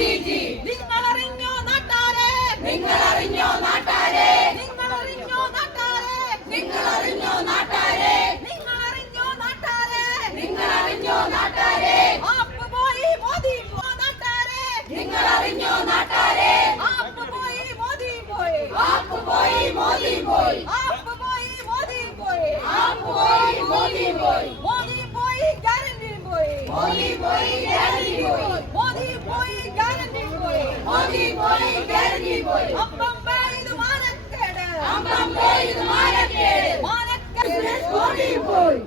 Modiji. നിങ്ങളറിഞ്ഞോ നാട്ടാരെ, നിങ്ങളറിഞ്ഞോ നാട്ടാരെ, നിങ്ങളറിഞ്ഞോ നാട്ടാരെ, നിങ്ങളറിഞ്ഞോ നാട്ടാരെ, നിങ്ങളറിഞ്ഞോ നാട്ടാരെ, നിങ്ങളറിഞ്ഞോ നാട്ടാരെ. App പോയി Modi നാട്ടാരെ, നിങ്ങളറിഞ്ഞോ നാട്ടാരെ. App പോയി മോദി പോയി, ആപ്പ് പോയി മോദി പോയി, ആപ്പ് പോയി മോദി പോയി, ആപ്പ് പോയി മോദി പോയി. മോദി പോയി ഗ്യാരണ്ടി പോയി, മോദി പോയി ഗ്യാരണ്ടി പോയി, മോദി പോയി ഗ്യാരണ്ടി പോയി, മോദി പോയി ഗ്യാരണ്ടി പോയി. അമ്പമ്പേ ഇത് മാനക്കേട്, അമ്പമ്പേ ഇത് മാനക്കേട്, മാനക്കേട് മോദി പോയി.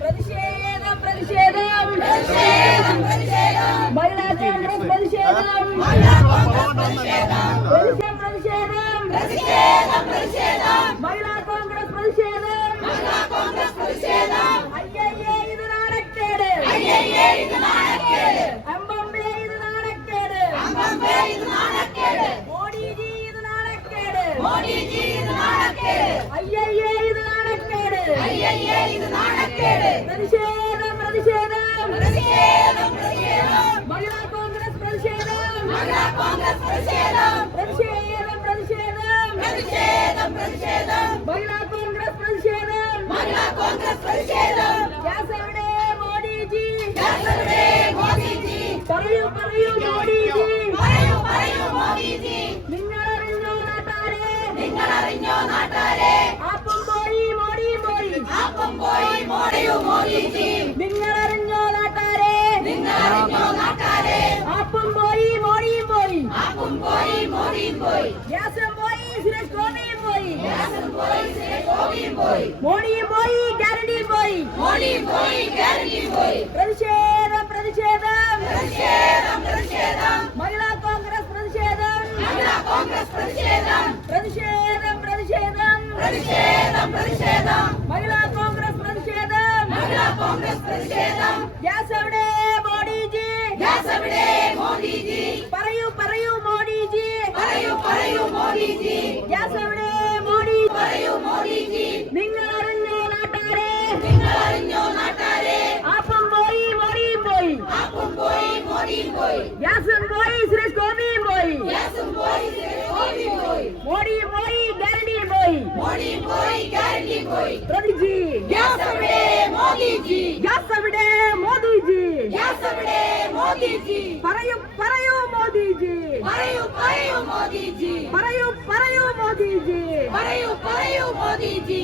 പ്രതിഷേധം പ്രതിഷേധം പ്രതിഷേധം പ്രതിഷേധം മഹിളാ കോൺഗ്രസ് പ്രതിഷേധം, മഹിളാ കോൺഗ്രസ് പ്രതിഷേധം, പ്രതിഷേധം പ്രതിഷേധം പ്രതിഷേധം മഹിളാ കോൺഗ്രസ് പ്രതിഷേധം, മഹിളാ കോൺഗ്രസ് പ്രതിഷേധം. അയ്യയ്യേ ഇത് നാണക്കേട്, അയ്യയ്യേ ഇത് നാണക്കേട്, അമ്പമ്പേ ഇത് നാണക്കേട്, അമ്പമ്പേ ഇത് നാണക്കേട്. മോദിജി ഇത് നാണക്കേട്, മോദിജി ഇത് നാണക്കേട്. അയ്യയ്യേ ഇത് നാണക്കേട്, അയ്യയ്യേ ഇത് നാണക്കേട്. പ്രതിഷേധം പ്രതിഷേധം പ്രതിഷേധം പ്രതിഷേധം മഹിളാ കോൺഗ്രസ് പ്രതിഷേധം, മഹിളാ കോൺഗ്രസ് പ്രതിഷേധം, പ്രതിഷേധം പ്രതിഷേധം പ്രതിഷേധം പ്രതിഷേധം മഹിളാ കോൺഗ്രസ് പ്രതിഷേധം, മഹിളാ കോൺഗ്രസ് പ്രതിഷേധം. ഗ്യാസ് എവിടെ മോദിജി, ഗ്യാസ് എവിടെ മോദിജി. പറയൂ പറയൂ മോദിജി, പറയൂ പറയൂ മോദിജി. നിങ്ങളറിഞ്ഞോ നാട്ടാരെ, നിങ്ങളറിഞ്ഞോ നാട്ടാരെ. ആപ്പും പോയി മോദി പോയി, ആപ്പും പോയി മോദിയോ മോദിജി. നിങ്ങളറിഞ്ഞോ നാട്ടാരെ, നിങ്ങളറിഞ്ഞോ നാട്ടാരെ. ആപ്പും പോയി മോദിയും പോയി, ആപ്പും പോയി മോദിയും പോയി. ഗ്യാസും പോയി സുരേഷ് ഗോപിയും പോയി, ഗ്യാസും പോയി സുരേഷ് ഗോപിയും പോയി. മോദിയും പോയി ഗ്യാരണ്ടിയും പോയി, മോദിയും പോയി ഗ്യാരണ്ടിയും പോയി. പ്രതിഷേധം പ്രതിഷേധം പ്രതിഷേധം പ്രതിഷേധം മഹിളാ കോൺഗ്രസ് പ്രതിഷേധം, മഹിളാ കോൺഗ്രസ് പ്രതിഷേധം, പ്രതിഷേധം പ്രതിഷേധം പ്രതിഷേധം പ്രതിഷേധം മഹിളാ കോൺഗ്രസ് പ്രതിഷേധം, മഹിളാ കോൺഗ്രസ് പ്രതിഷേധം. ഗ്യാസ് എവിടെ മോദിജി, ഗ്യാസ് എവിടെ മോദിജി. പറയൂ പറയൂ മോദിജി, പറയൂ പറയൂ മോദിജി. ഗ്യാസ് എവിടെ മോദി, പറയൂ മോദിജി. നിങ്ങളറിഞ്ഞോ നാട്ടാരെ, നിങ്ങളറിഞ്ഞോ നാട്ടാരെ. ആപ്പും പോയി മോദിയും പോയി, ആപ്പും പോയി മോദിയും പോയി. ഗ്യാസും പോയി സുരേഷ് ഗോപിയും പോയി, ഗ്യാസും പോയി സുരേഷ് ഗോപിയും പോയി. മോദിയും പോയി ഗ്യാരണ്ടിയും പോയി, മോദിയും പോയി ഗ്യാരണ്ടിയും പോയി. പ്രതിജി ഗ്യാസ് എവിടെ മോദിജി, ഗ്യാസ് എവിടെ മോദിജി, ഗ്യാസ് എവിടെ മോദിജി. പറയൂ പറയൂ മോദിജി, പറയൂ പറയൂ മോദിജി, പറയൂ പറയൂ മോദിജി, പറയൂ പറയൂ മോദിജി.